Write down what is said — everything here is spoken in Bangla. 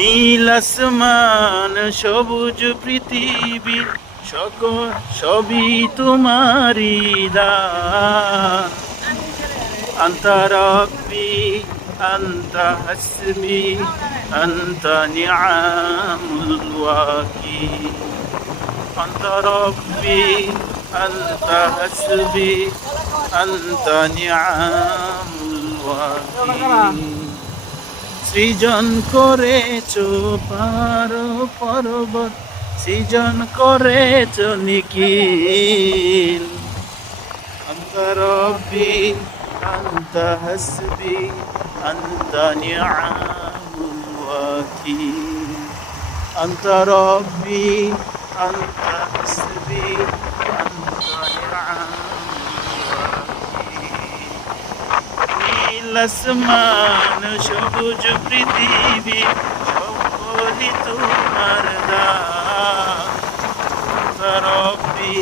নীল আসমান সবুজ পৃথিবী সকল সবই তোমারি দান। আন্তা রব্বি আন্তা হাসবি আন্তা নিআমুল ওয়াকিল। আন্তা রব্বি আন্তা হাসবি আন্তা নিআমুল ওয়াকিল। সৃজন করেছো পাহাড় পর্বত, সৃজন করেছো নিখিল। আন্তা রব্বি আন্তা হাসবি আন্তা নিআমুল ওয়াকিল। আন্তা রব্বি আন্তা হাসবি আন্তা নিআমুল ওয়াকিল। নীল আসমান সবুজ পৃথিবী সকলই তোমার দান। আন্তা রব্বি